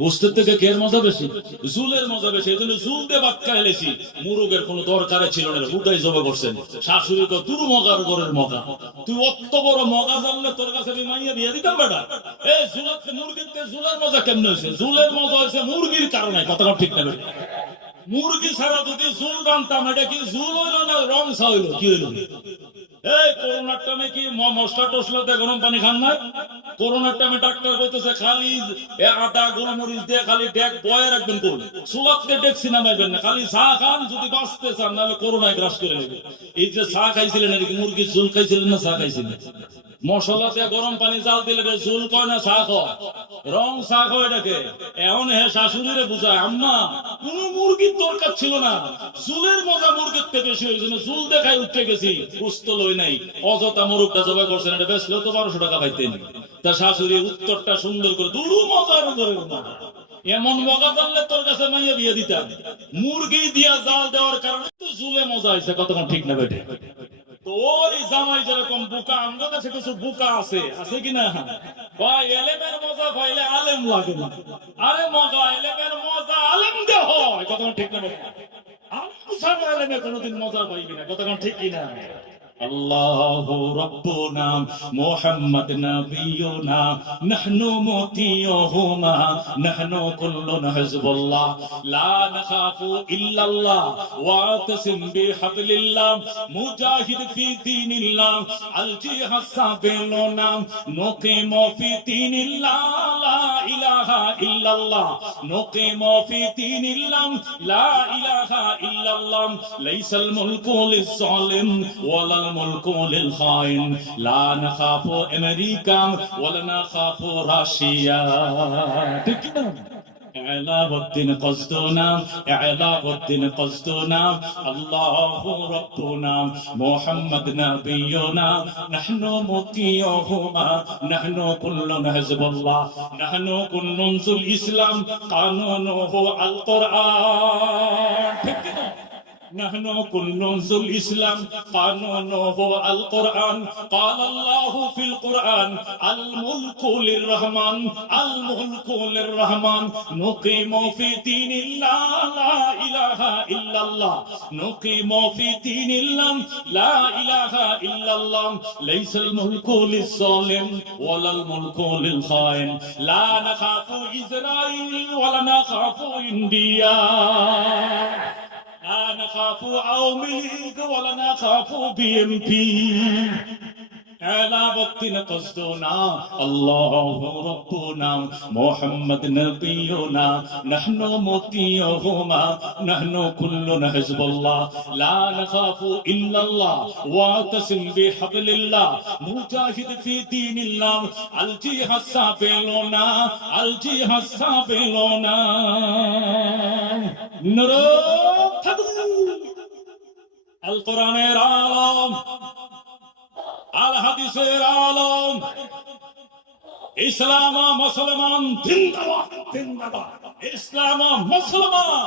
গোস্তের থেকে কের মজা বেশি? জুলের মজা বেশি। এই জন্য জুল দিয়ে ভাত খাইলেছি। মুরগের কোনো দরকারে ছিল না, হুদাই জবা করছেন। শাশুড়ি কো তুর মগার ঘরের মগা, তুই অত বড় মগা জানলে তোর কাছে আমি মাইয়া বিয়ে দিতাম বেটা। এই জুলাতে মুরগির তে জুলের মজা কেমন হয়েছে? জুলের মজা হয়েছে মুরগির কারণে। কথা ঠিক না বেটা? মুরগি ছাড়া যদি জুল বানতাম, এটা কি জুল হইলো না রং সা হইলো? কি হইলো? এই করোনার টাইমে কি মশলা টসলাতে গরম পানি খান না? করোনার টাইমে ডাক্তার কইতেছে খালি আটা গোলমরিচ দিয়ে খালি ডেক বয়ে রাখবেন, কোন সুলাতকে ডেক সিনেমাইবেন না, খালি চা খান যদি বাঁচতে চান, নাহলে করোনায় গ্রাস করে নেবে। এই যে চা খাইছিলেন, এদিকে মুরগির ঝোল খাইছিলেন না চা খাইছিলেন? মশলা দিয়ে গরম পানি জাল দিলে ঝোল কয় না চা খায়? রং চা খায় এটাকে। এখন হে শাশুড়িরে বুঝায়, আম্মা কোন মুরগির দরকার ছিল না, ঝুলের মজা মুরগির থেকে বেশি হয়েছে, ঝুল দেখায় উঠে গেছি, বুঝতে লই নাই, অযথা মুরগটা জবাই করছেন, এটা বেচলেও তো 1200 টাকা পাইতেন। তা শাশুড়ি উত্তরটা সুন্দর করে, দুরু মজার করে, এমন মজা জানলে তোর কাছে মাইয়া বিয়ে দিতাম। মুরগি দিয়া জাল দেওয়ার কারণে তো ঝুলে মজা হয়েছে। কতক্ষণ ঠিক না বেটে? তো ওই জামাই যেরকম বোকা, আমাদের কাছে কিছু বোকা আছে, আছে কিনা? ভাই এলেমের মজা পাইলে আলেম লাগে না। আরে মজা এলেমের মজা আলেম দে হয়। কতক্ষণ ঠিক না বেটে? আলেম ছাড়া এলেমে কোনোদিন মজা পাইবি না। কতক্ষণ ঠিক কিনা? আল্লাহু রাব্বুনা মুহাম্মদ নাবিয়ুনা নাহনু মুতিয়ুহুমা নাহনু কুল্লুন হিজবুল্লাহ লা নাখাফু ইল্লাল্লাহ ওয়াতাসিম বিহাবলিল্লাহ মুজাহিদ ফি দীনিল্লাহ আল জিহাদ সাবিলুনা নুকিমু ফি দীনিল্লাহ লা ইলাহা ইল্লাল্লাহ নুকিমু ফি দীনিল্লাহ লা ইলাহা ইল্লাল্লাহ লাইসাল মুলকু লিজ-জালিম ওয়ালা الملك للخائن لا نخاف امريكا ولا نخاف روسيا إعلاء الدين قصدنا إعلاء الدين قصدنا الله ربنا محمد نبينا نحن مطيعهما نحن كل حزب الله نحن كل الإسلام قانونه القرآن نحن كنوز الإسلام قانونه القرآن قال الله في القرآن الملك للرحمن الملك للرحمن نقيم في دين الله لا إله إلا الله نقيم في دين الله لا إله إلا الله ليس الملك للظالم ولا الملك للخائن لا نخاف إسرائيل ولا نخاف إنديا لا نخاف عوامل ولا نخاف BNP إعلاء الدين قصدنا الله ربنا محمد نبينا نحن مطيعهما نحن كلنا حزب الله لا نخاف إلا الله واعتصم بحبل الله مجاهد في دين الله الجهاد سابلنا الجهاد سابلنا আল কোরআনের আলম, আল হাদিসের আলম, ইসলাম মুসলমান জিন্দাবাদ জিন্দাবাদ, ইসলাম মুসলমান।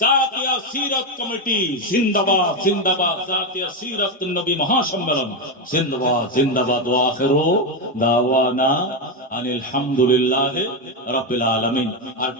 জাতীয় সিরাত কমিটি জিন্দাবাদ জিন্দাবাদ, জাতীয় সিরাত নবী মহাসম্মেলন জিন্দাবাদ জিন্দাবাদ। ওয়া আখিরু দাওয়ানা আনিল হামদুলিল্লাহি রাব্বিল আলামিন। আর